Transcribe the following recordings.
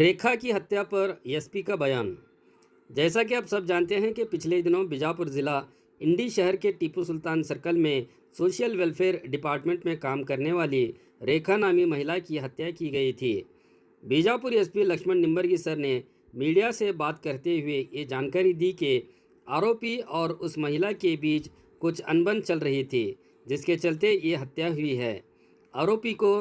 रेखा की हत्या पर एसपी का बयान। जैसा कि आप सब जानते हैं कि पिछले दिनों बीजापुर ज़िला इंडी शहर के टीपू सुल्तान सर्कल में सोशल वेलफेयर डिपार्टमेंट में काम करने वाली रेखा नामी महिला की हत्या की गई थी। बीजापुर एसपी लक्ष्मण निंबरगी सर ने मीडिया से बात करते हुए ये जानकारी दी कि आरोपी और उस महिला के बीच कुछ अनबन चल रही थी, जिसके चलते ये हत्या हुई है। आरोपी को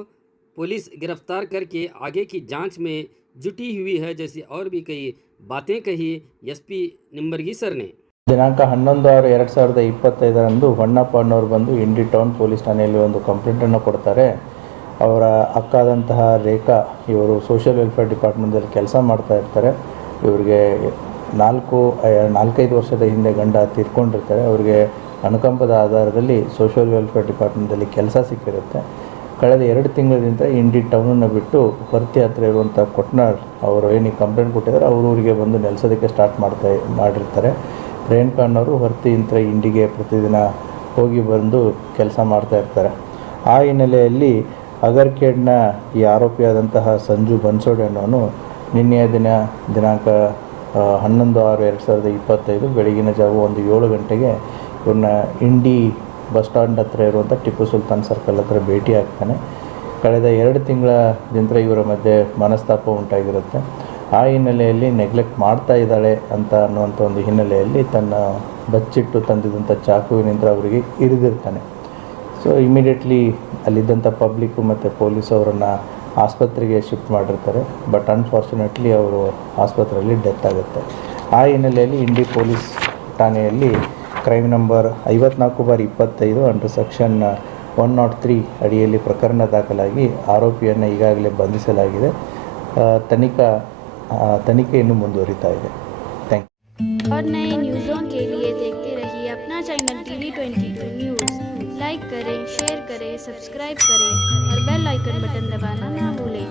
पुलिस गिरफ्तार करके आगे की जांच में जुटी हुई है, जैसी और भी कई बातें कही एसपी निंबरगी सर ने। ದಿನಾಂಕ 11/6/2025 ಹೊನ್ನಪ್ಪ ಅನ್ನೋರು ಬಂದು ಇಂಡಿ ಟೌನ್ ಪೊಲೀಸ್ ಠಾಣೆಯಲ್ಲಿ ಒಂದು ಕಂಪ್ಲೇಂಟನ್ನು ಕೊಡ್ತಾರೆ. ಅವರ ಅಕ್ಕಾದಂತಹ ರೇಖಾ ಇವರು ಸೋಷಿಯಲ್ ವೆಲ್ಫೇರ್ ಡಿಪಾರ್ಟ್ಮೆಂಟಲ್ಲಿ ಕೆಲಸ ಮಾಡ್ತಾ ಇರ್ತಾರೆ. ಇವರಿಗೆ 4-5 ವರ್ಷದ ಹಿಂದೆ ಗಂಡ ತೀರ್ಕೊಂಡಿರ್ತಾರೆ. ಅವರಿಗೆ ಅನುಕಂಪದ ಆಧಾರದಲ್ಲಿ ಸೋಷಿಯಲ್ ವೆಲ್ಫೇರ್ ಡಿಪಾರ್ಟ್ಮೆಂಟಲ್ಲಿ ಕೆಲಸ ಸಿಕ್ಕಿರುತ್ತೆ. ಕಳೆದ 2 ತಿಂಗಳಿಂದ ಇಂಡಿ ಟೌನನ್ನು ಬಿಟ್ಟು ಹೊರ್ತಿ ಹತ್ರ ಇರುವಂಥ ಕೊಟ್ನಾಳ್ ಅವರು ಏನು ಕಂಪ್ಲೇಂಟ್ ಕೊಟ್ಟಿದ್ದಾರೆ ಅವ್ರ ಊರಿಗೆ ಬಂದು ನೆಲೆಸೋದಕ್ಕೆ ಸ್ಟಾರ್ಟ್ ಮಾಡಿರ್ತಾರೆ. ರೇಣುಕಾ ಅನ್ನೋರು ಹೊರ್ತಿಯಿಂದ ಇಂಡಿಗೆ ಪ್ರತಿದಿನ ಹೋಗಿ ಬಂದು ಕೆಲಸ ಮಾಡ್ತಾ ಇರ್ತಾರೆ. ಆ ಹಿನ್ನೆಲೆಯಲ್ಲಿ ಅಗರ್ಕೇಡ್ನ ಈ ಆರೋಪಿಯಾದಂತಹ ಸಂಜು ಬನ್ಸೋಡೆ ಅನ್ನೋನು ನಿನ್ನೆಯ ದಿನಾಂಕ 11/6/2025 ಬೆಳಗಿನ ಜಾವ 7 ಗಂಟೆಗೆ ಇವ್ರನ್ನ ಇಂಡಿ ಬಸ್ ಸ್ಟ್ಯಾಂಡ್ ಹತ್ರ ಇರುವಂಥ ಟಿಪ್ಪು ಸುಲ್ತಾನ್ ಸರ್ಕಲ್ ಹತ್ರ ಭೇಟಿ ಆಗ್ತಾನೆ. ಕಳೆದ 2 ತಿಂಗಳಿಂದ ಇವರ ಮಧ್ಯೆ ಮನಸ್ತಾಪ ಉಂಟಾಗಿರುತ್ತೆ. ಆ ಹಿನ್ನೆಲೆಯಲ್ಲಿ ನೆಗ್ಲೆಕ್ಟ್ ಮಾಡ್ತಾ ಇದ್ದಾಳೆ ಅನ್ನುವಂಥ ಒಂದು ಹಿನ್ನೆಲೆಯಲ್ಲಿ ತನ್ನ ಬಚ್ಚಿಟ್ಟು ತಂದಿದ್ದಂಥ ಚಾಕುವಿನಿಂದ ಅವರಿಗೆ ಇರಿದಿರ್ತಾನೆ. ಸೊ ಇಮಿಡಿಯೇಟ್ಲಿ ಅಲ್ಲಿದ್ದಂಥ ಪಬ್ಲಿಕ್ಕು ಮತ್ತು ಪೊಲೀಸ್ ಅವರನ್ನು ಆಸ್ಪತ್ರೆಗೆ ಶಿಫ್ಟ್ ಮಾಡಿರ್ತಾರೆ. ಬಟ್ ಅನ್ಫಾರ್ಚುನೇಟ್ಲಿ ಅವರು ಆಸ್ಪತ್ರೆಯಲ್ಲಿ ಡೆತ್ ಆಗುತ್ತೆ. ಆ ಹಿನ್ನೆಲೆಯಲ್ಲಿ ಇಂಡಿ ಪೊಲೀಸ್ ಠಾಣೆಯಲ್ಲಿ ಕ್ರೈಮ್ ನಂಬರ್ 54/25 ಅಂಡರ್ ಸೆಕ್ಷನ್ 103 ಅಡಿಯಲ್ಲಿ ಪ್ರಕರಣ ದಾಖಲಾಗಿ ಆರೋಪಿಯನ್ನು ಈಗಾಗಲೇ ಬಂಧಿಸಲಾಗಿದೆ. ತನಿಖೆ ಇನ್ನೂ ಮುಂದುವರಿತಾ ಇದೆ. Thank you. और नए न्यूज़ों के लिए देखते रहिए अपना चैनल TV22 न्यूज़। लाइक करें, शेयर करें, सब्सक्राइब करें और बेल आइकन बटन दबाना ना भूलें।